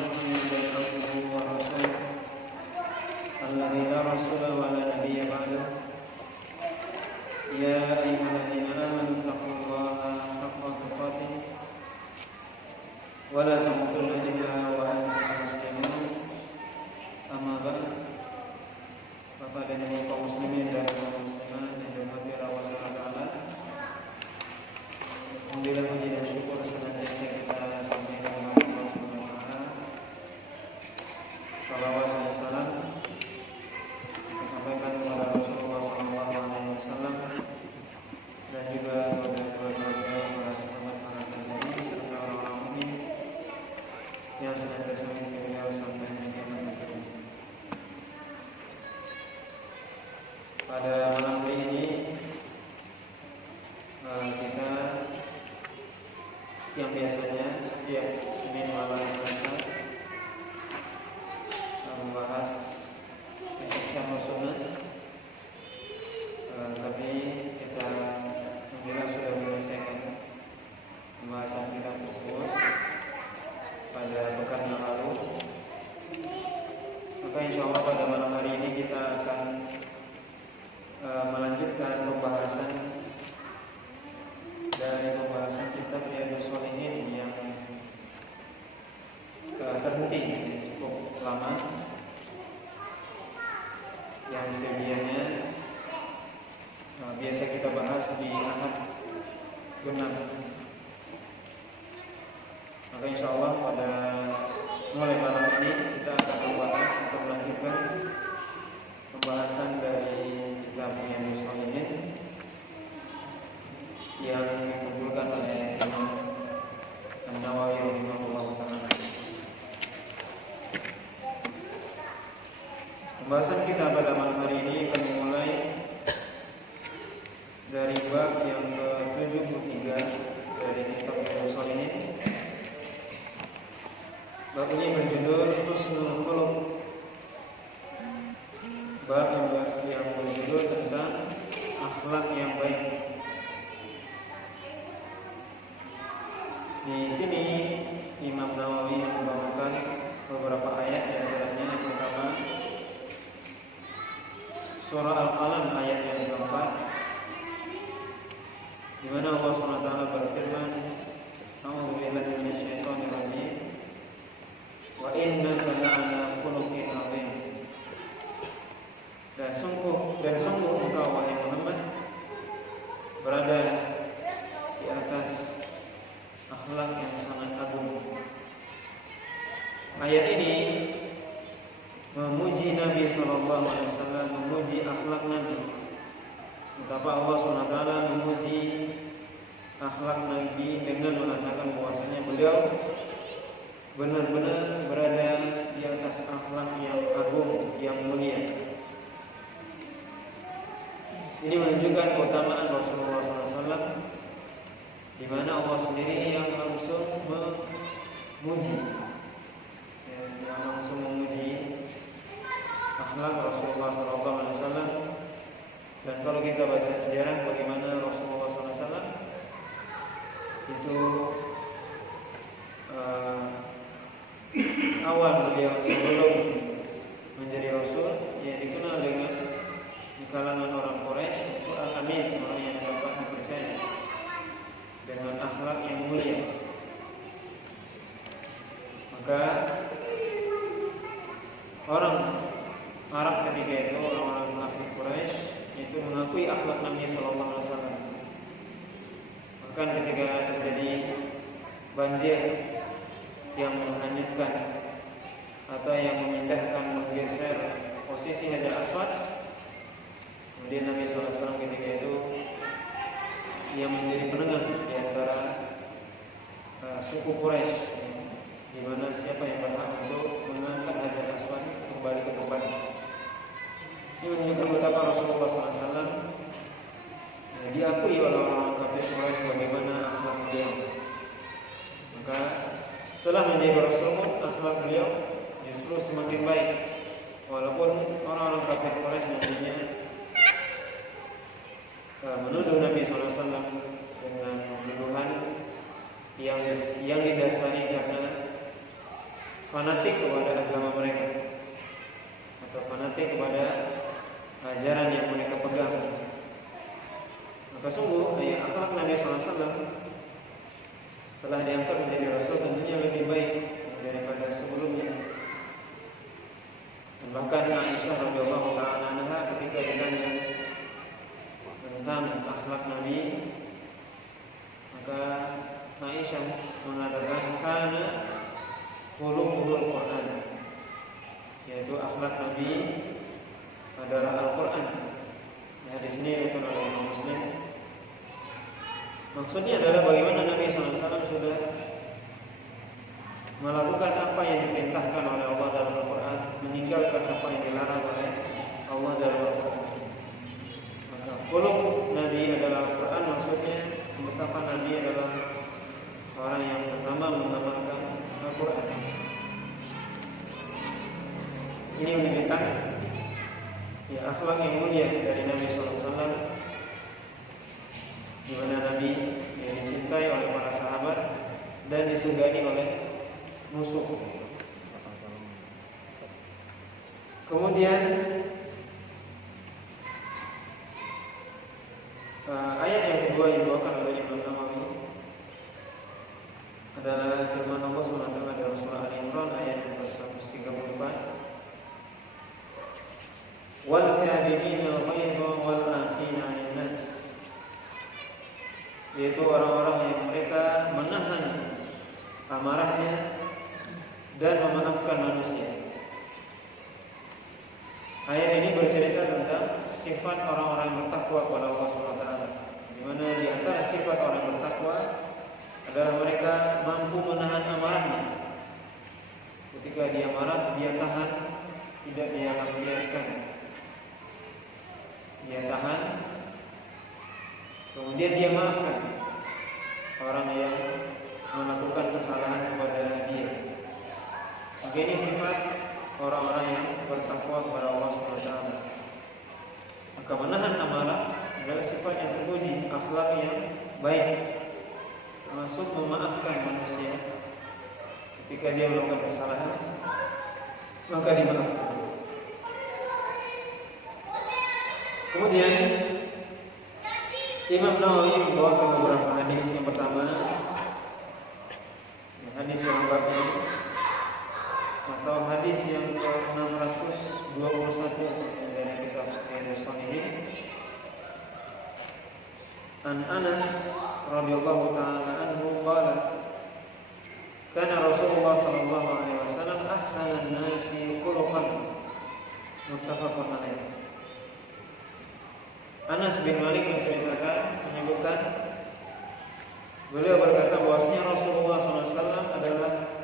محمدا عبده ورسوله الذي لا رسول ولا نبي بعده يا أيها الذين آمنوا اتقوا الله حق تقاته ولا تموتن إلا وأنتم مسلمون أما بعد Bapak dan Ibu kaum muslimin dan kaum muslimat yang dirahmati Allah Subhanahu wa taala. Alhamdulillah puji dan syukur senantiasa kita sampaikan kepada Allah Subhanahu wa taala. Shalawat dan salam kita sampaikan kepada Rasulullah sallallahu alaihi wasallam dan juga kepada keluarga para sahabat para tabi'in serta orang-orang mukmin yang senantiasa mengikuti beliau sampai hari kiamat nanti. Pada malam hari ini kita yang biasanya setiap Senin malam Selasa membahas Syarh Sunnah, tapi kita alhamdulillah sudah menyelesaikan pembahasan kitab tersebut pada pekan yang lalu. Maka insyaallah pada malam hari ini kita akan melanjutkan pembahasan dari pembahasan kitab Riyadhus Shalihin yang terhenti cukup lama, yang sedianya biasa kita bahas di Ahad genap. Maka insyaallah pada mulai malam ini kita akan membahas atau melanjutkan pembahasan dari kitab Riyadhus Shalihin yang dikumpulkan oleh Imam An-Nawawi rahimahullah taala. Pembahasan kita pada malam hari ini akan dimulai dari bab yang ke-73 dari kitab Riyadhus Shalihin. Bab ini berjudul Husnul Khuluq. Bab yang berjudul tentang akhlak yang baik. Di sini Imam Nawawi membawakan beberapa ayat, di antaranya yang pertama surah Al-Qalam ayat yang keempat, di mana Allah SWT berfirman, A'udzu billahi minasyaitonir rajim, wa innaka la'ala khuluqin 'adzim. Dan sungguh engkau wahai Muhammad berada di atas akhlak yang sangat agung. Ayat ini memuji Nabi sallallahu alaihi wasallam, memuji akhlak Nabi. Betapa Allah SWT memuji akhlak Nabi dengan mengatakan bahwasanya beliau benar-benar berada di atas akhlak yang agung, yang mulia. Ini menunjukkan keutamaan Rasulullah SAW, di mana Allah sendiri yang langsung memuji, yang langsung memuji akhlak Rasulullah SAW. Dan kalau kita baca sejarah bagaimana Rasulullah SAW itu awal beliau sebelum menjadi Rasul, yang dikenal dengan di kalangan orang Quraisy itu Al-Amin, orang yang dapat dipercaya dengan akhlak yang mulia. Maka orang Arab ketika itu, orang-orang munafik Quraisy itu mengakui akhlak Nabi sallallahu alaihi wasallam. Bahkan ketika terjadi banjir yang menghanyutkan atau yang memindahkan, menggeser posisi Hajar Aswad, kemudian Nabi SAW ketika itu yang menjadi penengah di antara suku Quraisy, di mana siapa yang berhak untuk mengangkat Hajar Aswad kembali ke tempatnya. Ini menunjukkan betapa Rasulullah SAW diakui oleh orang kafir Quraisy bagaimana akhlak beliau. Maka setelah menjadi Rasul, akhlak beliau justru semakin baik, walaupun orang-orang kafir Quraisy nantinya menuduh Nabi SAW dengan tuduhan yang didasari karena fanatik kepada agama mereka atau fanatik kepada ajaran yang mereka pegang. Maka sungguh akhlak Nabi SAW setelah diangkat menjadi Rasul tentunya lebih baik daripada sebelumnya. Dan bahkan Aisyah radhiyallahu taala anha ketika ditanya tentang akhlak Nabi, maka Aisyah mengatakan kana khuluqul Quran, yaitu akhlak Nabi adalah Al-Quran. Ya, di sini dikutip oleh Imam Muslim. Maksudnya adalah bagaimana Nabi SAW sudah melakukan apa yang diperintahkan oleh Allah dalam Al-Quran, meninggalkan apa yang dilarang oleh Allah dalam Al-Quran. Maka khuluq Nabi adalah Al-Quran, maksudnya betapa Nabi adalah orang yang pertama mengamalkan Al-Quran. Ini menunjukkan akhlak yang mulia dari Nabi SAW, di mana Nabi yang dicintai oleh para sahabat dan disegani oleh musuh. Kemudian ayat yang kedua yang dibawakan oleh Imam Nawawi adalah firman Allah SWT dalam surah Al-Imran ayat 134. Wal kadhibina al-ghaidha wal 'afina 'anil nas, yaitu orang-orang yang mereka menahan amarahnya dan memaafkan manusia. Ayat ini bercerita tentang sifat orang-orang yang bertakwa kepada Allah SWT, di mana di antara sifat orang yang bertakwa adalah mereka mampu menahan amarahnya. Ketika dia marah, dia tahan, tidak dia lampiaskan. Dia tahan, kemudian dia maafkan orang yang melakukan kesalahan kepada dia. Maka ini sifat orang-orang yang bertakwa kepada Allah SWT. Maka menahan amarah adalah sifat yang terpuji, akhlak yang baik, termasuk memaafkan manusia ketika dia melakukan kesalahan, maka dimaafkan. Kemudian Imam Nawawi membawakan beberapa hadis. Yang pertama, hadis yang bab ini atau hadis yang ke-621 dari kitab Riyadhus Shalihin. An Anas radhiyallahu taala anhu qala kana Rasulullah sallallahu alaihi wasallam ahsanan nasi khuluqan, muttafaqun alaih. Anas bin Malik menyebutkan beliau berkata bahwasanya Rasulullah SAW adalah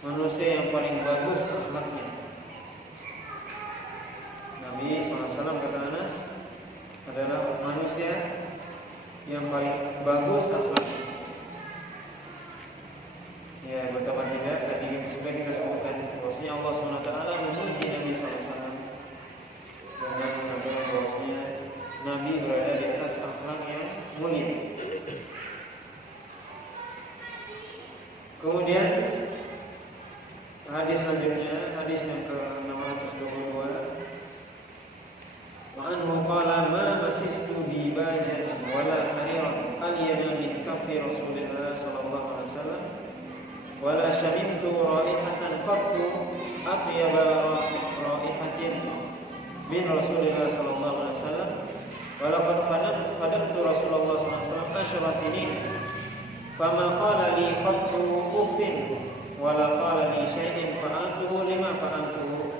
manusia yang paling bagus akhlaknya. Nabi SAW, kata Anas, adalah manusia yang paling bagus akhlaknya. Ya, betapa tidak tadi sudah kita sebutkan bahwasanya Allah SWT memuji Nabi SAW dengan mengatakan bahwasanya Nabi berada di atas akhlak yang mulia. Kemudian hadis selanjutnya, hadis yang ke-622. Wa anhu qala ma basistu bi bajan wala hariran alyana min kaffi Rasulillah sallallahu alaihi wasallam wala shamimtu raihatan qattu atyaba raihatin min Rasulillah sallallahu alaihi wasallam. Walaqad khadamtu Rasulullah sallallahu alaihi wasallam asyra sinin fama qala li qattu uffin wala qala li syai'in fa'altuhu lima fa'altuhu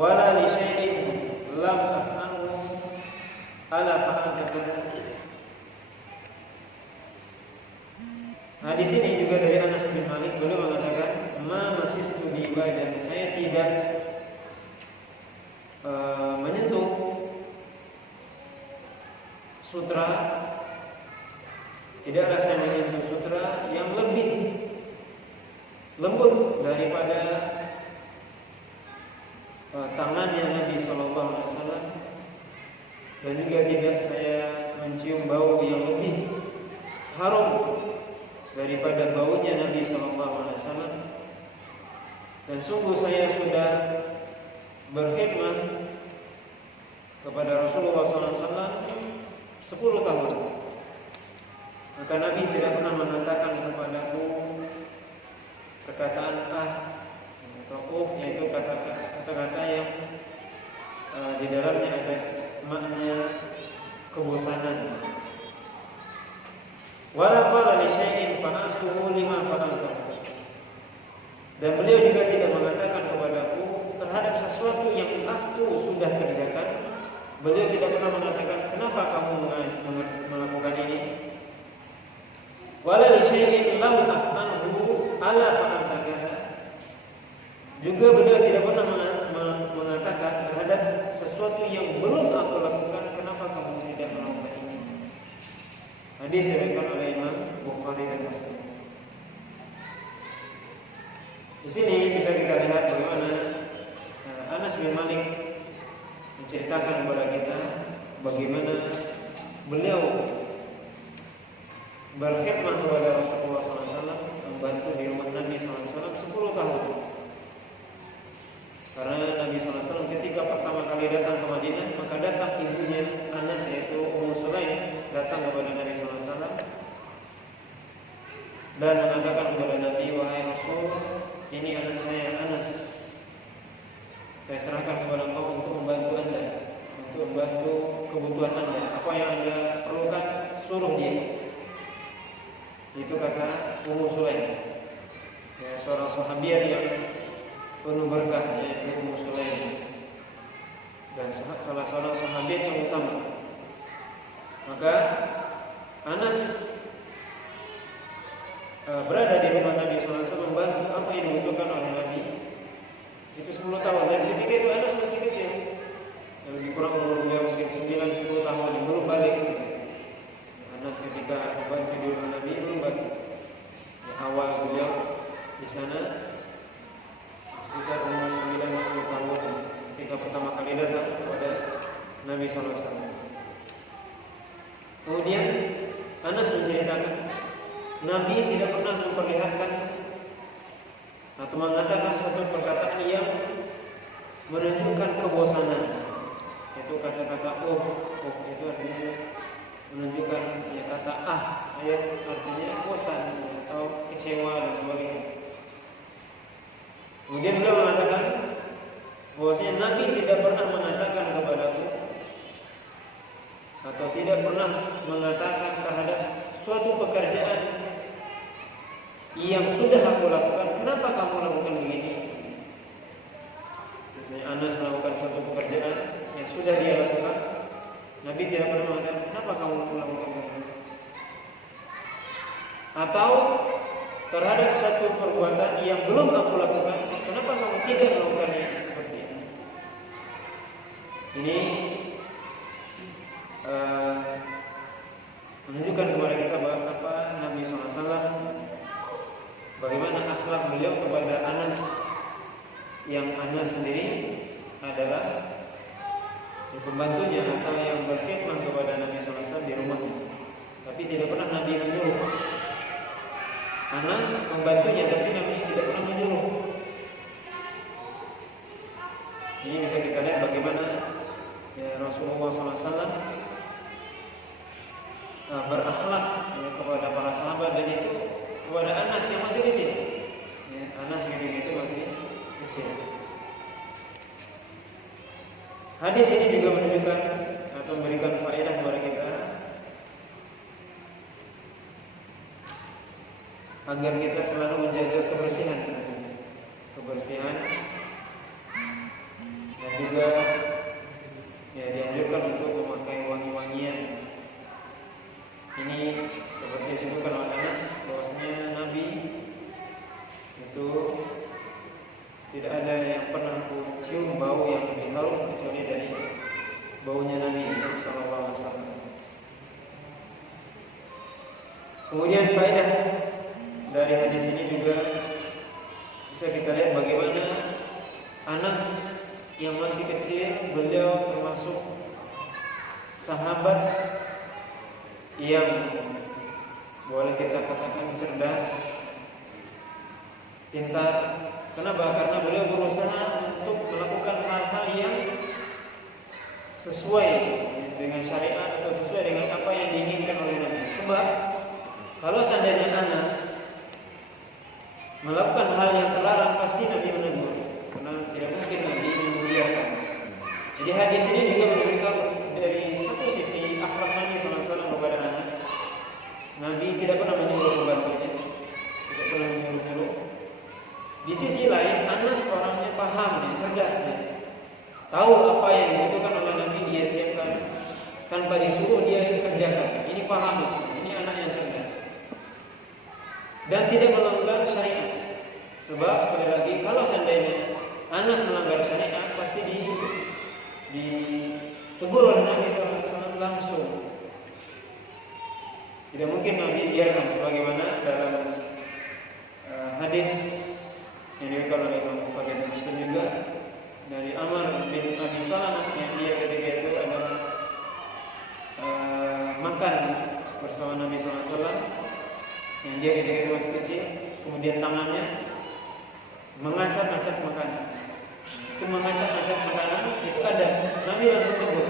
wala li syai'in lam af'alhu ala fa'altuhu. Hadis ini juga dari Anas bin Malik. Beliau mengatakan ma masistu bi bajan, saya tidak menyentuh sutra, tidaklah saya menyentuh sutra yang lebih lembut daripada tangannya Nabi Sallallahu Alaihi Wasallam, dan juga tidak saya mencium bau yang lebih harum daripada baunya Nabi Sallallahu Alaihi Wasallam, sungguh saya sudah berkhidmat kepada Rasulullah SAW 10 tahun. Maka Nabi tidak pernah mengatakan kepadaku perkataan atau yaitu kata-kata yang di dalamnya ada makna kebosanan. Wala qala li syai'in fa'altuhu lima fa'altuhu. Dan beliau juga tidak mengatakan kepadaku terhadap sesuatu yang aku sudah kerjakan. Beliau tidak pernah mengatakan kenapa kamu melakukan ini. Wala li syai'in lam af'alhu ala fa'altaka. Juga beliau tidak pernah mengatakan terhadap sesuatu yang belum aku lakukan, kenapa kamu tidak melakukan ini. Hadis diriwayatkan oleh Imam Bukhari dan Muslim. Di sini bisa kita lihat bagaimana Anas bin Malik menceritakan kepada kita bagaimana beliau berkhidmat kepada Rasulullah SAW, membantu di rumah Nabi SAW 10 tahun. Karena Nabi SAW ketika pertama kali datang ke Madinah, maka datang ibunya Anas yaitu Ummu Sulaim datang kepada Nabi SAW dan mengatakan kepada Nabi, wahai Rasul, ini anak saya Anas. Saya serahkan kepada engkau untuk membantu anda, untuk membantu kebutuhan anda. Apa yang anda perlukan, suruh dia. Itu kata Ummu Sulaim, ya, seorang sahabiah yang penuh berkah, yaitu Ummu Sulaim, dan salah seorang sahabiah yang utama. Maka Anas berada di rumah Nabi SAW membantu apa yang dibutuhkan oleh Nabi. Itu 10 tahun, dan ketika itu Anas masih kecil, lebih kurang umurnya mungkin 9-10 tahun, belum balik. Anas ketika membantu di rumah Nabi belum balik. Ya, awal beliau di sana sekitar umur 9-10 tahun ketika pertama kali datang kepada Nabi SAW. Kemudian Anas menceritakan Nabi tidak pernah memperlihatkan atau mengatakan satu perkataan yang menunjukkan kebosanan. Itu kata-kata itu artinya menunjukkan ya kata ayat artinya bosan atau kecewa dan sebagainya. Kemudian beliau mengatakan bahwasanya Nabi tidak pernah mengatakan kepadaku atau tidak pernah mengatakan terhadap suatu pekerjaan yang sudah aku lakukan, kenapa kamu lakukan begini? Misalnya Anas melakukan suatu pekerjaan yang sudah dia lakukan, Nabi tidak pernah mengatakan kenapa kamu melakukan begini. Atau terhadap satu perbuatan yang belum aku lakukan, kenapa kamu tidak melakukannya seperti ini? Ini menunjukkan kepada kita bahwa Nabi SAW bagaimana akhlak beliau kepada Anas, yang Anas sendiri adalah pembantunya atau yang berkhidmat kepada Nabi SAW di rumahnya. Tapi tidak pernah Nabi menyuruh Anas membantunya, tapi Nabi tidak pernah menyuruh. Ini bisa kita lihat bagaimana ya, Rasulullah SAW berakhlak ya, kepada para sahabat, dan itu kepada Anas yang masih kecil. Ya, Anas ketika itu masih kecil. Hadis ini juga menunjukkan atau memberikan faedah kepada kita agar kita selalu menjaga kebersihan, dan juga ya dianjurkan untuk memakai wangi-wangian. Ini seperti disebutkan oleh Anas bahwasanya Nabi itu tidak ada yang pernah cium bau yang lebih harum kecuali dari baunya Nabi Sallallahu Alaihi Wasallam. Kemudian faedah dari hadis ini juga bisa kita lihat bagaimana Anas yang masih kecil, beliau termasuk sahabat yang boleh kita katakan cerdas, pintar. Kenapa? Karena beliau berusaha untuk melakukan hal-hal yang sesuai dengan syariat atau sesuai dengan apa yang diinginkan oleh Nabi. Sebab kalau seandainya Anas melakukan hal yang terlarang, pasti Nabi menegur, karena tidak mungkin Nabi memuliakan. Jadi hadis ini juga memberikan dari satu sisi akhlak Nabi SAW kepada Anas. Nabi tidak pernah menyuruh pembantunya, tidak pernah menyuruh. Di sisi lain, Anas orangnya paham, dia cerdas, dia tahu apa yang dibutuhkan oleh Nabi, dia siapkan tanpa disuruh, dia kerjakan. Ini paham, ini anak yang cerdas dan tidak melanggar syariat. Sebab sekali lagi, kalau seandainya Anas melanggar syariat, pasti ditegur oleh Nabi SAW langsung. Tidak mungkin Nabi biarkan, sebagaimana dalam hadis yang diriwayatkan oleh Imam Bukhari dan Muslim juga dari Amr bin Abi Salamah, yang dia ketika itu adalah makan bersama Nabi SAW, yang dia ketika itu masih kecil, kemudian tangannya mengacak-acak makanan. Itu mengacak-acak makanan itu ada, Nabi langsung tegur.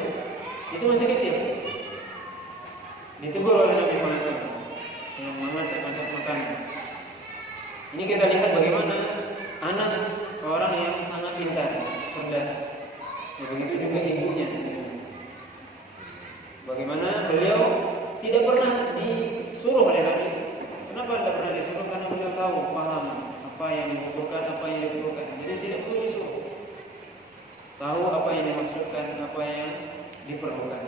Itu masih kecil, ditegur oleh Nabi SAW yang mengacak-acak makanan. Ini kita lihat bagaimana Anas orang yang sangat pintar, cerdas. Ya, begitu juga ibunya. Bagaimana beliau tidak pernah disuruh oleh Nabi. Kenapa tidak pernah disuruh? Karena beliau tahu, paham apa yang dibutuhkan, apa yang dibutuhkan. Jadi tidak perlu disuruh. Tahu apa yang dimaksudkan, apa yang diperlukan.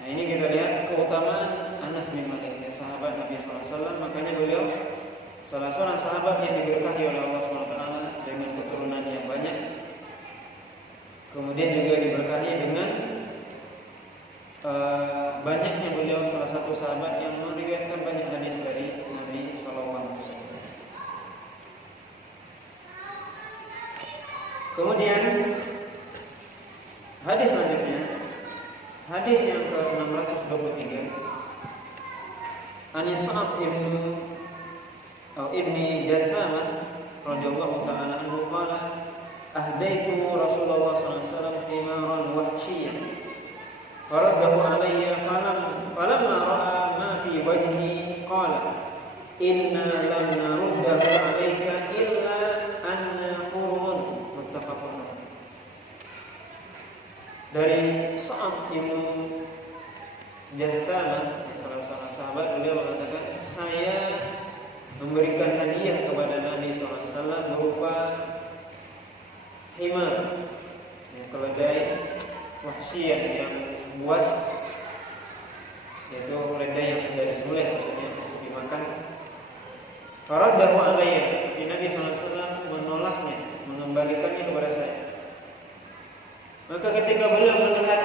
Nah, ini kita lihat keutamaan Anas bin Malik, sahabat Nabi SAW. Makanya beliau salah seorang sahabat yang diberkahi oleh Allah SWT dengan keturunan yang banyak. Kemudian juga diberkahi dengan banyaknya beliau salah satu sahabat yang meriwayatkan banyak hadis dari Nabi SAW. Kemudian hadis selanjutnya, hadis yang ke-623, An Sa'ab ibni Jathamah radhiyallahu ta'ala anhu qala ahdaitu Rasulullah sallallahu alaihi wasallam himaran wahsyiyan faradahu alayya falamma ra'a ma fi wajhi qala inna lam naruddahu alayka illa anna qurun. Muttafaqun. Dari Sa'ab ibn Jathamah, salah seorang sahabat, beliau mengatakan, saya memberikan hadiah kepada Nabi SAW berupa himar, keledai wahsyian yang buas, yaitu keledai yang sudah disembelih, maksudnya untuk dimakan. Faraddahu alayya, Nabi SAW menolaknya, mengembalikannya kepada saya. Maka ketika beliau melihat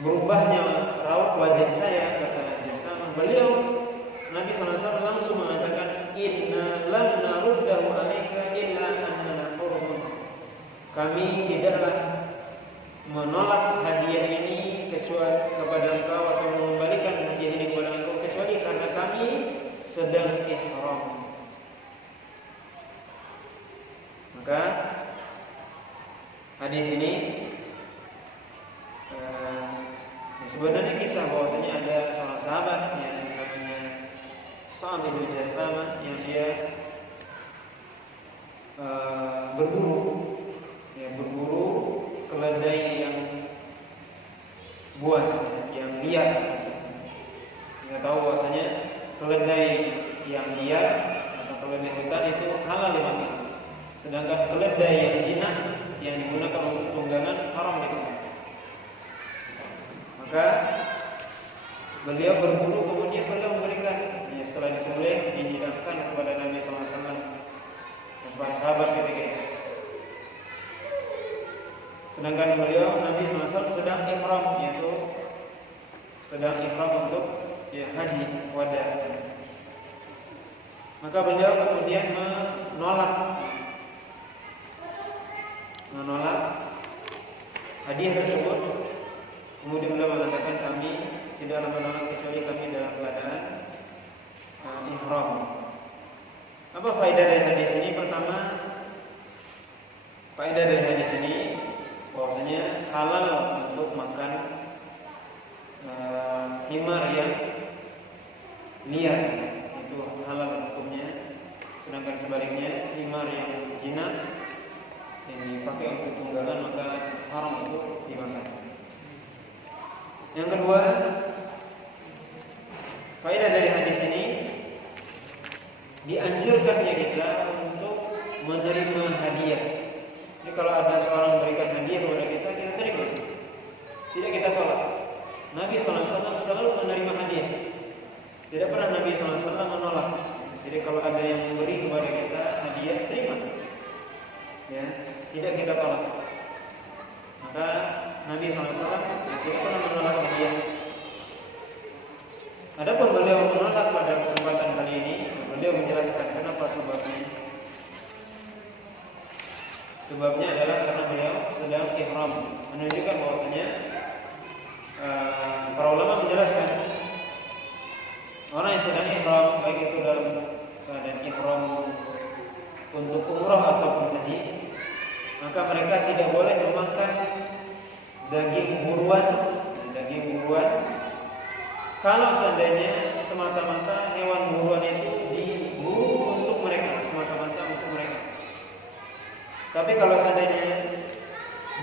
berubahnya raut wajah saya, kata Jathamah, beliau Nabi SAW langsung mengatakan, inna lam naruddahu alaika illa annana hurmun. Kami tidaklah menolak hadiah ini kecuali kepada engkau, atau mengembalikan hadiah ini kepada engkau, kecuali karena kami sedang ihram. Maka hadis ini sebenarnya kisah bahwasanya ada seorang sahabat yang namanya Sa'ab bin Jathamah yang dia berburu keledai yang buas, yang liar. Kita tahu bahwasanya keledai yang liar atau keledai hutan itu halal dimakan, sedangkan keledai yang jinak yang digunakan untuk tunggangan haram dimakan. Maka beliau berburu, kemudian beliau memberikan, setelah disembelih dihidangkan kepada Nabi SAW dan para sahabat ketika itu. Sedangkan beliau Nabi SAW sedang ihram, yaitu sedang ihram untuk haji wada. Maka beliau kemudian menolak hadiah tersebut. Kemudian beliau mengatakan, kami tidaklah menolak kecuali kami dalam keadaan ihram. Apa faedah dari hadis ini? Pertama, faedah dari hadis ini bahwasanya halal untuk makan himar yang liar, itu halal hukumnya. Sedangkan sebaliknya himar yang jinak yang dipakai untuk tunggangan maka haram untuk dimakan. Yang kedua, faedah dari hadis ini dianjurkannya kita untuk menerima hadiah. Jadi kalau ada seorang memberikan hadiah kepada kita, kita terima, tidak kita tolak. Nabi SAW selalu menerima hadiah. Tidak pernah Nabi SAW menolak. Jadi kalau ada yang memberi kepada kita hadiah, terima. Ya, tidak kita tolak. Maka Nabi SAW tidak pernah menolak hadiah. Adapun beliau menolak pada kesempatan kali ini, beliau menjelaskan kenapa sebabnya. Sebabnya adalah karena beliau sedang ihram, menunjukkan bahwasanya para ulama menjelaskan orang yang sedang ihram, baik itu dalam keadaan ihram untuk umrah ataupun haji, maka mereka tidak boleh memakan daging buruan. Kalau seandainya semata-mata hewan buruan itu diburu untuk mereka, semata-mata untuk mereka. Tapi kalau seandainya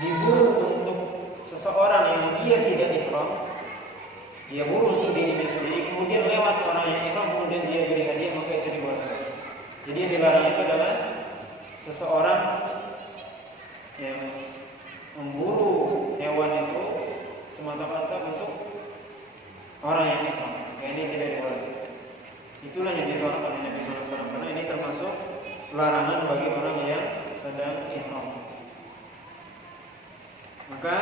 diburu untuk seseorang yang dia tidak ihram, dia buru untuk dirinya sendiri, kemudian lewat orang yang ihram, kemudian dia beri hadiah, maka itu dibolehkan. Jadi yang dilarang itu adalah seseorang yang memburu hewan itu semata-mata untuk orang yang ihram, maka ini tidak dibolehkan. Itulah yang ditolak oleh Nabi SAW, karena ini termasuk larangan bagi orang yang sedang ihram. Maka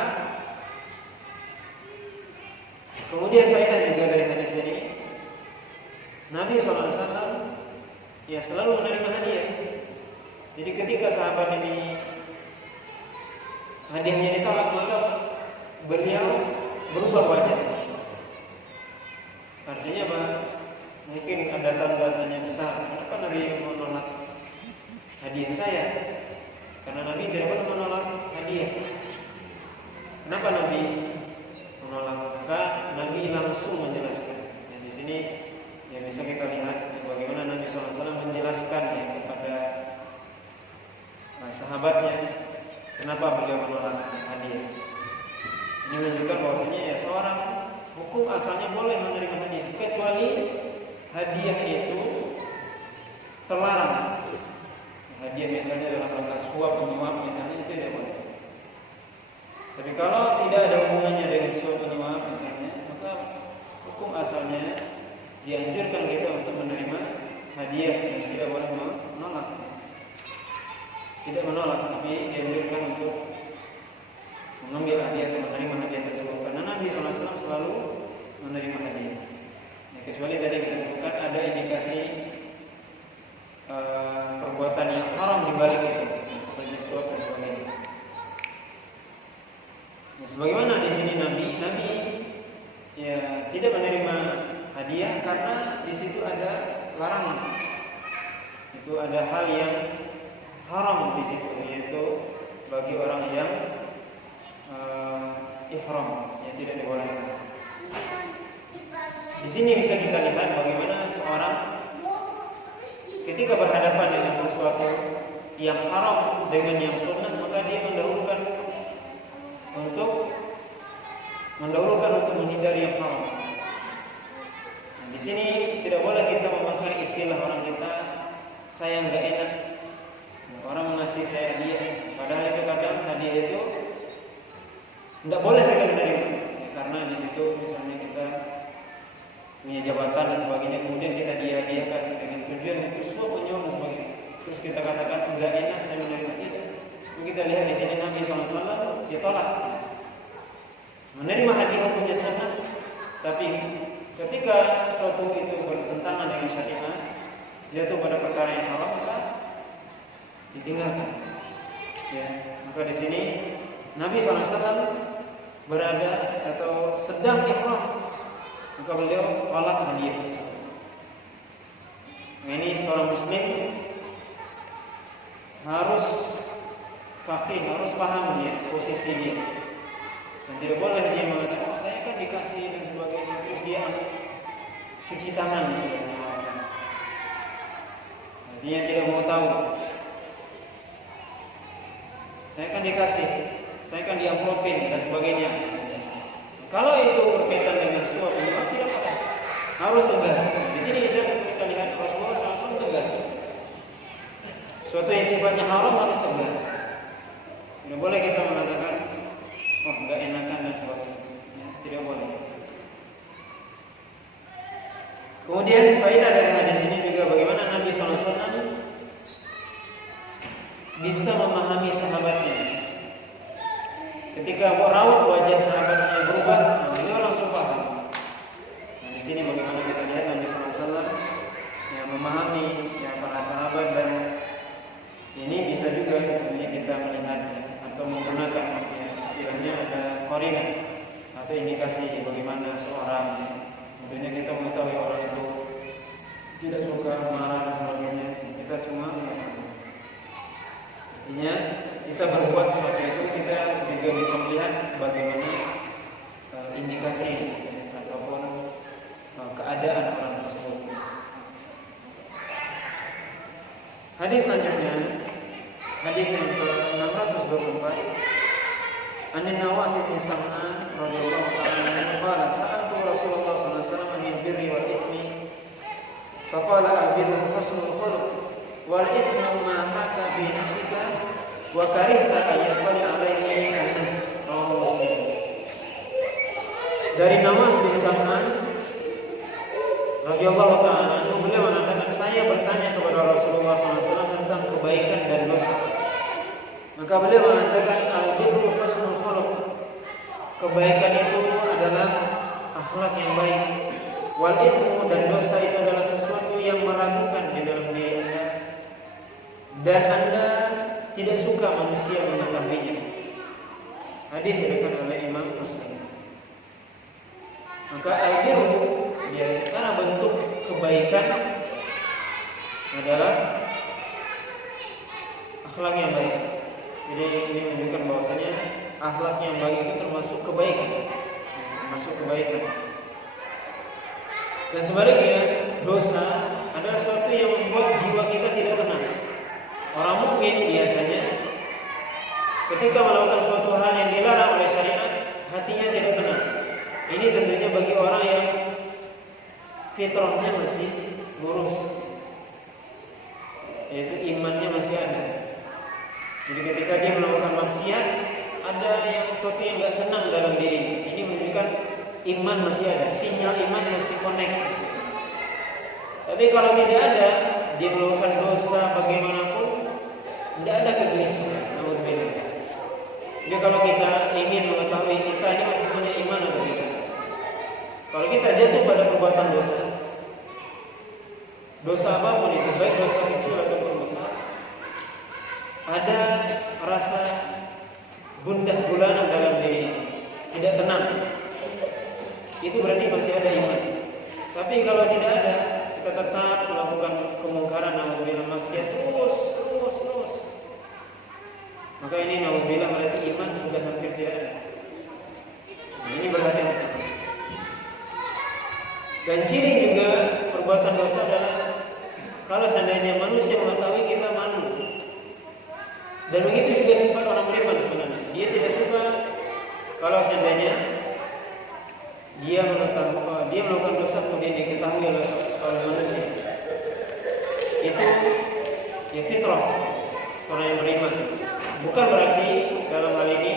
kemudian faedah juga dari hadis ini, Nabi SAW ya selalu menerima hadiah. Jadi ketika sahabat ini hadiahnya ditolak, maka beliau berubah wajah. Artinya apa? Mungkin ada tanda-tanya besar. Kenapa Nabi menolak hadiah saya? Karena Nabi tidak pernah menolak hadiah. Kenapa Nabi menolak? Maka Nabi langsung menjelaskan. Dan di sini ya bisa kita lihat bagaimana Nabi SAW menjelaskan ya kepada sahabatnya kenapa beliau menolak hadiah. Ini menunjukkan bahwasanya ya seorang hukum asalnya boleh menerima hadiah, kecuali hadiah itu terlarang. Hadiah misalnya dalam rangka suap menyuap misalnya, itu tidak boleh. Tapi kalau tidak ada hubungannya dengan suap menyuap misalnya, maka hukum asalnya dianjurkan kita untuk menerima hadiah, dan tidak boleh menolak. Tidak menolak, tapi dianjurkan untuk mengambil hadiah atau menerima hadiah tersebut, karena Nabi SAW selalu menerima hadiah. Ya, kecuali tadi kita sebutkan ada indikasi perbuatan yang haram di balik itu, seperti suap dan sebagainya. Ya, sebagaimana di sini Nabi ya tidak menerima hadiah karena di situ ada larangan. Itu ada hal yang haram di situ, yaitu bagi orang yang ihram yang tidak dibolehkan. Di sini bisa kita lihat bagaimana seorang ketika berhadapan dengan sesuatu yang haram dengan yang sunnah, maka dia mendahulukan untuk menghindari yang haram. Nah, di sini tidak boleh kita memakai istilah orang kita, saya nggak enak orang mengasih saya hadiah, padahal itu kadang hadiah itu tidak boleh kita menerima, ya, karena di situ misalnya kita punya jabatan dan sebagainya, kemudian kita dihadiahkan dengan tujuan itu suap menyuap dan sebagainya, terus kita katakan enggak enak saya menerima, tidak. Kita lihat di sini Nabi SAW dia tolak. Menerima hadiah hukumnya sunnah, tapi ketika suatu itu bertentangan dengan syariat, jatuh pada perkara yang haram, maka ditinggalkan. Ya, maka di sini Nabi SAW berada atau sedang ihram, maka beliau tolak hadiah tersebut. Nah, ini seorang muslim harus fakih, harus paham dia posisi dia. Dan tidak boleh dia mengatakan, oh, saya kan dikasih dan sebagainya, terus dia cuci tangan misalnya. Dia tidak mau tahu. Saya kan dikasih, saya kan diamplopin dan sebagainya. Kalau itu berkaitan dengan suap menyuap, tidak apa, harus tegas. Di sini kita lihat Rasulullah SAW tegas. Suatu yang sifatnya haram harus tegas. Tidak boleh kita mengatakan, oh, nggak enakan dan sebagainya. Ya, tidak boleh. Kemudian faedah dari hadis ini juga bagaimana Nabi SAW bisa memahami sahabatnya. Ketika raut wajah sahabatnya berubah, beliau langsung paham. Nah, di sini bagaimana kita lihat Nabi SAW yang memahami yang para sahabat, dan ini bisa juga kita melihat atau menggunakan istilahnya ada korinah atau indikasi bagaimana seorang. Tentunya kita mengetahui orang itu tidak suka marah dan sebagainya. Kita semua artinya kita berbuat sesuatu itu, kita juga bisa melihat bagaimana indikasi ataupun keadaan orang tersebut. Hadis selanjutnya, hadis yang ke-624, An-Nawas bin Sam'an radhiyallahu ta'ala anhu qala sa'altu Rasulullah sallallahu alaihi wasallam anil birri wal ithmi faqala al-birru husnul khuluq wal ithmu ma haka fi nafsika wa karihta an yaqali alaihi an-nas. Rawahu Muslim. Dari Nawas bin Sam'an radhiyallahu ta'ala anhu, beliau mengatakan, saya bertanya kepada Rasulullah SAW tentang kebaikan dan dosa. Maka beliau mengatakan, al-birru husnul khuluq. Kebaikan itu adalah akhlak yang baik. Wal ithmu, dan dosa itu adalah sesuatu yang meragukan di dalam diri Anda dan Anda tidak suka manusia mengetahuinya. Hadis diriwayatkan oleh Imam Muslim. Maka al-birru, karena bentuk kebaikan adalah akhlak yang baik. Jadi ini menunjukkan bahwasanya akhlak yang baik itu termasuk kebaikan, termasuk kebaikan. Dan sebaliknya, dosa adalah sesuatu yang membuat jiwa kita tidak tenang. Orang mukmin biasanya ketika melakukan suatu hal yang dilarang oleh syariat, hatinya tidak tenang. Ini tentunya bagi orang yang fitrahnya masih lurus, yaitu imannya masih ada. Jadi ketika dia melakukan maksiat, ada yang sesuatu yang tidak tenang dalam diri. Ini menunjukkan iman masih ada, sinyal iman masih connect. Tapi kalau tidak ada, dia melakukan dosa bagaimanapun, tidak ada kegelisahan. Jadi kalau kita ingin mengetahui kita ini masih punya iman atau tidak, kalau kita jatuh pada perbuatan dosa apapun itu, baik dosa kecil ataupun besar, ada rasa gundah gulana dalam diri, tidak tenang, itu berarti masih ada iman. Tapi kalau tidak ada, kita tetap melakukan kemungkaran, naudzubillah, maksiat terus, maka ini naudzubillah berarti iman sudah hampir tidak ada. Ini berhati-hati. Dan ciri juga perbuatan dosa adalah kalau seandainya manusia mengetahui, kita malu. Dan begitu juga sifat orang beriman sebenarnya. Dia tidak suka kalau seandainya dia melakukan dosa kemudian diketahui oleh manusia. Itu ya fitrah orang yang beriman. Bukan berarti dalam hal ini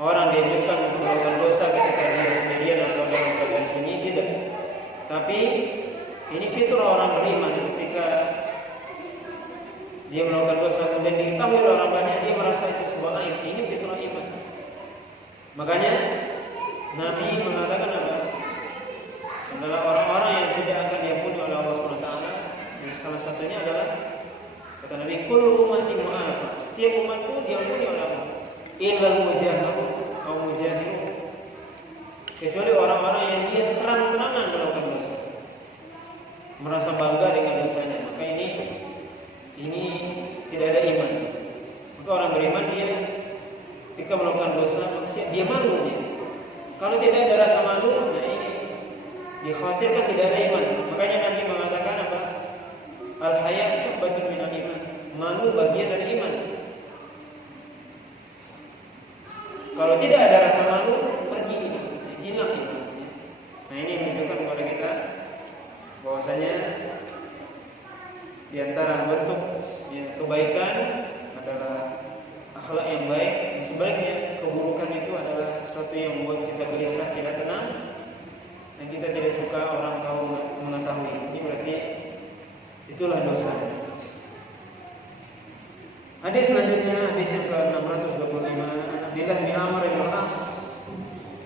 orang dianjurkan untuk melakukan dosa ketika dia sendirian atau dalam keadaan sunyi, tidak. Tapi ini fitrah orang beriman, ketika dia melakukan dosa kemudian diketahui oleh orang banyak, dia merasa itu sebuah aib. Ini fitrah iman. Makanya Nabi mengatakan apa? Adalah orang-orang yang tidak akan diampuni oleh Allah SWT. Salah satunya adalah kata Nabi, kullu ummati mu'afa. Setiap umatku diampuni oleh Allah. Illal mujahidun atau mujahidun. Kecuali orang-orang yang dia terang-terangan melakukan dosa, merasa bangga dengan dosanya, maka ini tidak ada iman. beriman dia ketika melakukan dosa maksiat dia malu dia. Kalau tidak ada rasa malu, nah ini dikhawatirkan tidak ada iman. Makanya Nabi mengatakan apa? Al-haya syu'batun minal iman. Malu bagian dari iman. Kalau tidak ada rasa malu, pergi hilang itu. Nah ini menunjukkan kepada kita bahwasanya di antara bentuk kebaikan adalah akhlak yang baik. Sebaliknya keburukan itu adalah sesuatu yang membuat kita gelisah, tidak tenang, dan kita tidak suka orang tahu mengetahui. Ini berarti itulah dosa. Hadis selanjutnya, hadis yang ke-625, Abdullah bin Amr bin As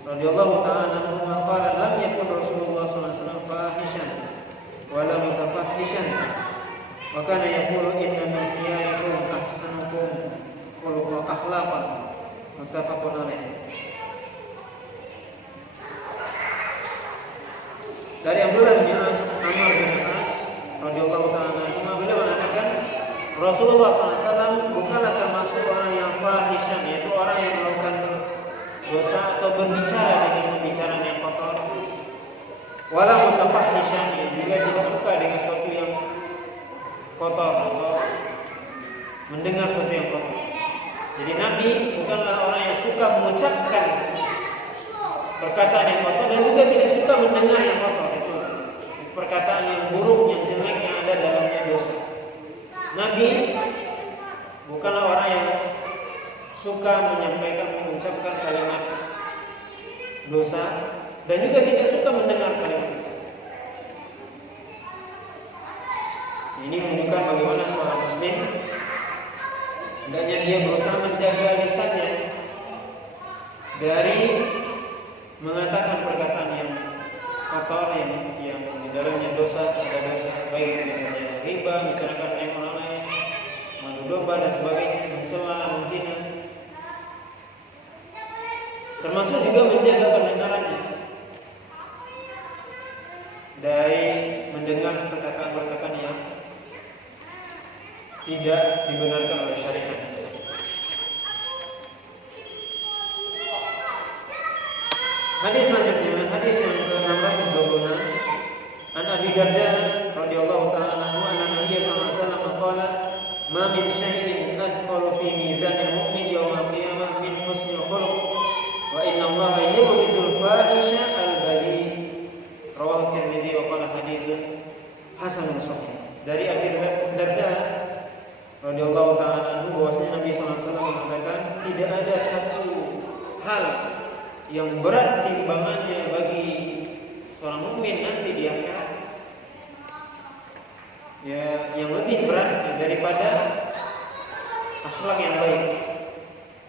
radhiyallahu ta'ala anhu qala lam yakun Rasulullah sallallahu alaihi wasallam fahishan wala mutafahishan wa kana yaqulu inna min khiyarikum ahsanukum khuluqan akhlaqan muttafaqun alaih. Dari Abdullah bin Amr bin As radhiyallahu ta'ala anhu beliau mengatakan Rasulullah SAW bukanlah termasuk orang yang fahishan, yaitu orang yang melakukan dosa atau berbicara dengan pembicaraan yang kotor. Walau mutafahishan, juga tidak suka dengan sesuatu yang kotor atau mendengar sesuatu yang kotor. Jadi Nabi bukanlah orang yang suka mengucapkan perkataan yang kotor dan juga tidak suka mendengar yang kotor. Itu perkataan yang buruk, yang jelek, yang ada dalamnya dosa. Nabi bukanlah orang yang suka menyampaikan, mengucapkan kalimat dosa dan juga tidak suka mendengar kalimat dosa. Ini menunjukkan bagaimana seorang muslim hendaknya dia berusaha menjaga lisannya dari mengatakan perkataan yang kotor, yang di dalamnya dosa, ada dosa, baik misalnya riba, membicarakan aib orang lain, madu domba dan sebagainya, mencela, menghina. Termasuk juga menjaga pendengarannya dari mendengar perkataan-perkataan yang tidak dibenarkan oleh syariat. Hadis selanjutnya, hadis yang ke-626, An Abi Darda radhiyallahu ta'ala anhu anna Nabi sallallahu alaihi wasallam qala ma min syai'in athqalu fi mizanil mu'min yawm al-qiyamah min husnil khuluq wa inna Allaha yubghidul fahisha al-badi. Rawahu Tirmidzi wa qala haditsun hasanun sahih. Dari Abi Darda radhiyallahu ta'ala anhu bahwasanya Nabi sallallahu alaihi wasallam mengatakan tidak ada satu hal yang berat timbangannya bagi seorang mukmin nanti di akhirat, ya, yang lebih berat daripada akhlak yang baik.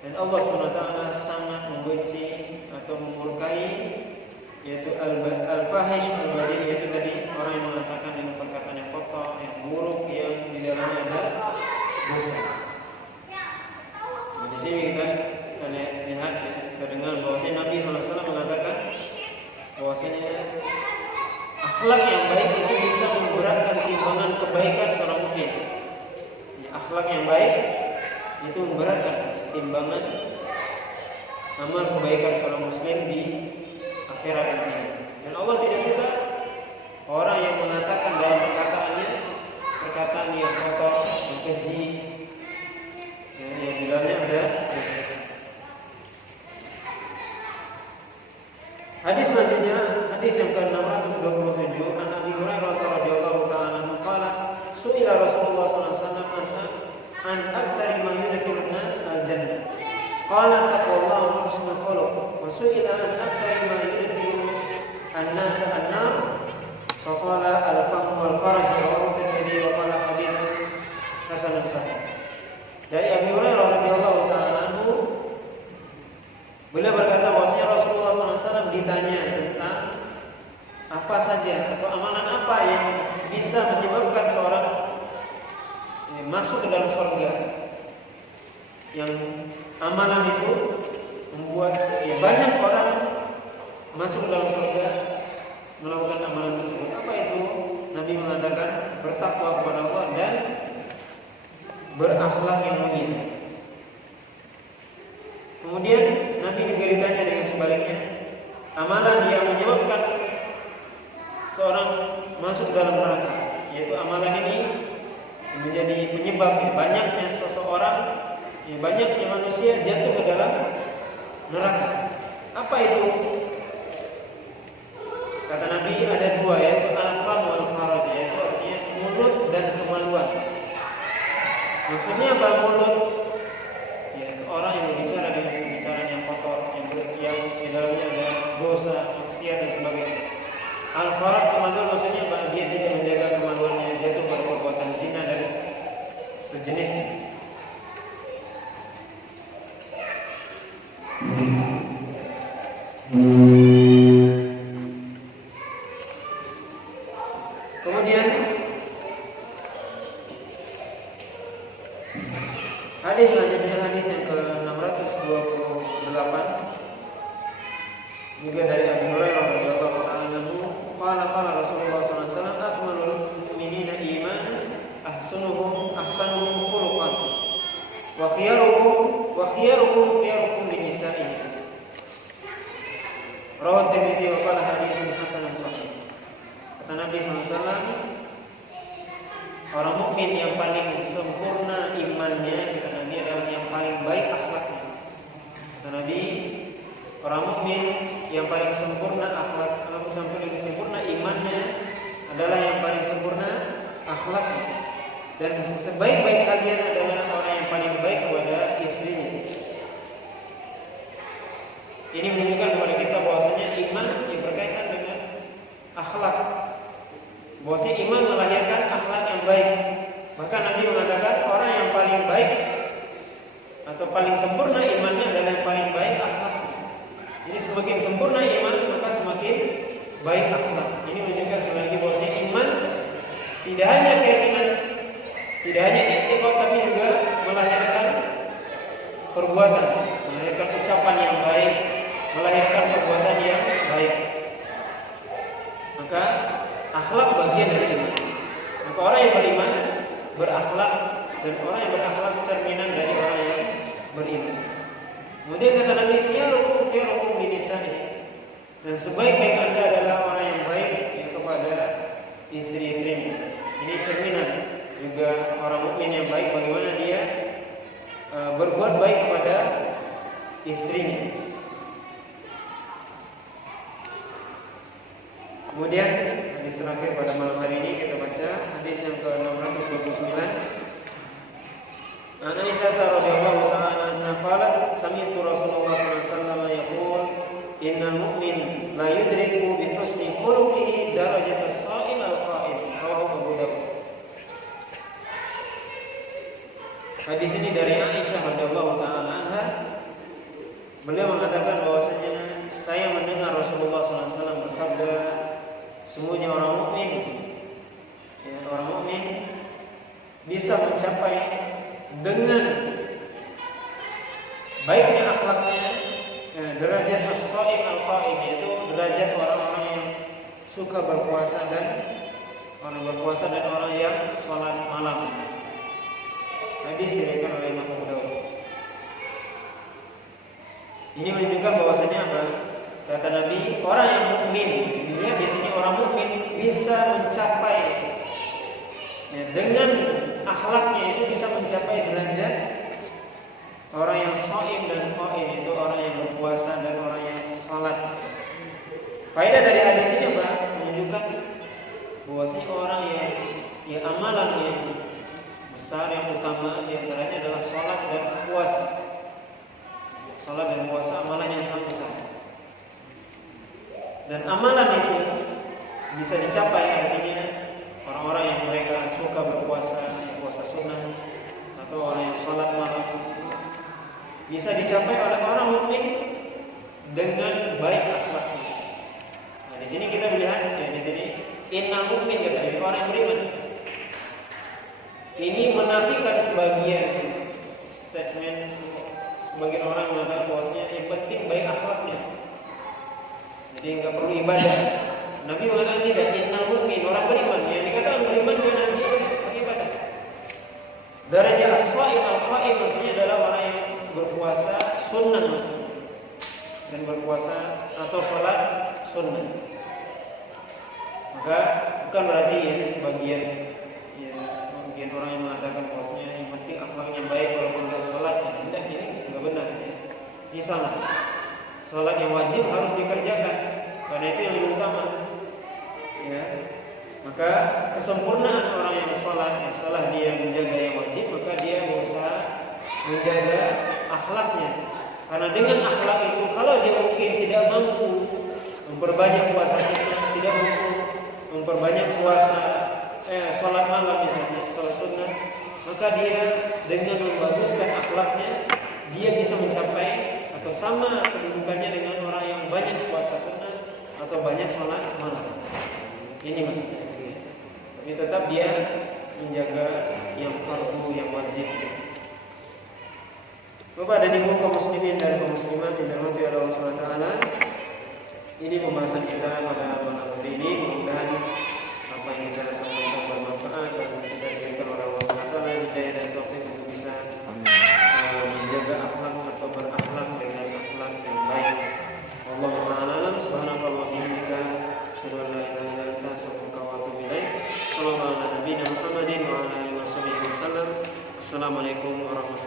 Dan Allah SWT sangat membenci atau memurkai yaitu al-fahish al-badi, yaitu tadi orang yang mengatakan dengan perkataan yang kotor, yang buruk, yang di dalamnya ada dosa. Di sini kita lihat, kita dengar bahwasanya Nabi SAW mengatakan bahwasanya akhlak yang baik itu bisa memberatkan timbangan kebaikan seorang mukmin. Ya, akhlak yang baik itu memberatkan timbangan amal kebaikan seorang muslim di akhirat nanti. Dan Allah tidak suka orang yang mengatakan dalam perkataannya perkataan yang kotor, yang keji, yang di dalamnya ada dosa. Hadis selanjutnya, hadis yang ke-627, An Abi Hurairah radhiyallahu ta'ala anhu qala su'ila Rasulullah sallallahu alaihi wasallam an aktsari ma yudkhilun nas al-jannah. Qala taqwallahu wa husnul khuluq. Wa su'ila an aktsari ma yudkhilun an-nas an-nar. Fa qala al-fahm wal faraj wa Tirmidzi wa qala haditsun hasanun sahih. Dari Abi Hurairah radhiyallahu ta'ala anhu, beliau berkata bahwasanya Rasulullah SAW ditanya tentang apa saja atau amalan apa yang bisa menyebabkan seorang masuk ke dalam surga. Yang amalan itu membuat banyak orang masuk ke dalam surga melakukan amalan tersebut. Apa itu? Nabi mengatakan bertakwa kepada Allah dan berakhlak yang mulia. Kemudian Nabi juga ditanya dengan sebaliknya, amalan yang menyebabkan seorang masuk dalam neraka, yaitu amalan ini menjadi penyebab banyaknya seseorang, banyaknya manusia jatuh ke dalam neraka. Apa itu? Kata Nabi ada dua, yaitu al-fam wal faraj, yaitu artinya mulut dan kemaluan. Maksudnya apa mulut? Yaitu orang yang berbicara dengan pembicaraan yang kotor, yang di dalamnya ada dosa, maksiat dan sebagainya. Al-faraj kemaluan maksudnya dia tidak menjaga kemaluannya, jatuh pada perbuatan zina dan sejenisnya. Kemudian hadis selanjutnya, hadis yang ke-628 juga dari Abu Hurairah radhiyallahu anhu, qala Rasulullah sallallahu alaihi wasallam, akmalul mu'minina imanan ahsanuhum khuluqan wa khiyarukum li nisa'ihim. Rawahu Tirmidzi wa qala haditsun hasanun sahih. Kata Nabi SAW, orang mukmin yang paling sempurna imannya, kata Nabi, adalah yang paling baik akhlaknya. Kata Nabi, orang mukmin yang paling sempurna sempurna imannya adalah yang paling sempurna akhlaknya. Dan sebaik-baik kalian adalah orang yang paling baik kepada istrinya. Ini menunjukkan kepada kita bahwasanya iman yang berkaitan dengan akhlak. Bahwasanya iman melahirkan akhlak yang baik. Maka Nabi mengatakan orang yang paling baik atau paling sempurna imannya adalah yang paling baik akhlaknya. Ini semakin sempurna iman maka semakin baik akhlak. Ini menunjukkan sekali lagi bahwasanya iman tidak hanya keyakinan, tidak hanya i'tiqad, tapi juga melahirkan perbuatan, melahirkan ucapan yang baik, melahirkan perbuatan yang baik. Maka akhlak bagian dari iman. Maka orang yang beriman berakhlak, dan orang yang berakhlak cerminan dari orang yang beriman. Kemudian kata Nabi, khairukum li nisa'ihi, dan sebaik-baik Anda adalah orang yang baik kepada istri-istrinya. Ini cerminan juga orang mukmin yang baik, bagaimana dia berbuat baik kepada istrinya. Kemudian hadis terakhir pada malam hari ini kita baca hadis yang ke-629. An Aisyah radhiyallahu ta'ala anha qalat sami'tu Rasulullah sallallahu alaihi wasallam yaqul innal mu'min la yudriku bi husni khuluqihi darajat as-sha'im al-qa'im. Rawahu Abu Dawud. Hadis ini dari Aisyah radhiyallahu ta'ala anha. Beliau mengatakan bahwasanya saya mendengar Rasulullah sallallahu alaihi wasallam bersabda, semuanya orang mukmin, orang mukmin bisa mencapai dengan baiknya akhlaknya derajat as-sha'im al-qa'im, yaitu derajat orang-orang yang suka berpuasa dan orang yang salat malam. Hadis diriwayatkan oleh Imam Abu Dawud. Ini menunjukkan bahwasanya apa? Kata Nabi, orang yang mukmin, dia biasanya orang mukmin bisa mencapai dengan akhlaknya itu bisa mencapai derajat orang yang shaim dan qaim, itu orang yang berpuasa dan orang yang salat. Faedah dari hadis ini apa? Menunjukkan bahwasanya orang yang amalannya besar, yang utama di antaranya adalah salat dan puasa. Salat dan puasa amalan yang sangat besar. Dan amalan itu bisa dicapai, artinya orang-orang yang mereka suka berpuasa, puasa sunnah, atau orang yang salat malam, bisa dicapai oleh orang mukmin dengan baik akhlaknya. Nah, di sini kita melihat, di sini innal mu'min, kata dia, orang yang beriman. Ini menafikan sebagian statement sebagian orang mengatakan bahwasanya yang penting baik akhlaknya, jadi enggak perlu ibadah. Nabi mengatakan tidak, innal mu'min, orang beriman. Yang dikatakan beriman dengan Nabi beribadah. Darajat as-sha'im al-qa'im maksudnya adalah orang yang berpuasa sunnah dan berpuasa atau sholat sunnah. Maka bukan berarti sebagian orang yang mengatakan bahwasanya yang penting akhlaknya baik walaupun nggak sholatnya. Tidak, ini nggak benar. Ini salah. Sholat yang wajib harus dikerjakan karena itu yang lebih utama. Ya. Maka kesempurnaan orang yang sholat setelah dia menjaga yang wajib, maka dia berusaha menjaga akhlaknya. Karena dengan akhlak itu, kalau dia mungkin tidak mampu memperbanyak puasa sunnah, tidak mampu memperbanyak puasa sholat malam misalnya, sholat sunnah, maka dia dengan membaguskan akhlaknya, dia bisa mencapai atau sama kedudukannya dengan orang yang banyak puasa sunnah atau banyak sholat malam. Ini maksudnya. Tapi tetap dia menjaga yang fardu, yang wajib. Bapak dan Ibu kaum muslimin dan kaum muslimat yang dirahmati oleh Allah Subhanahu wa taala. Ini pembahasan kita pada malam hari ini. Mudah-mudahan apa yang kita sampaikan bermanfaat dan kita diberikan oleh Allah Subhanahu wa taala hidayah dan taufik untuk bisa menjaga akhlak atau berakhlak dengan akhlak yang baik. Wallahu a'lam. Subhanallahi wa bihamdihi, asyhadu an la ilaha illa anta, astaghfiruka wa atubu ilaik. Sallallahu ala nabiyina Muhammadin wa ala alihi wasallam. Assalamualaikum warahmatullahi wabarakatuh.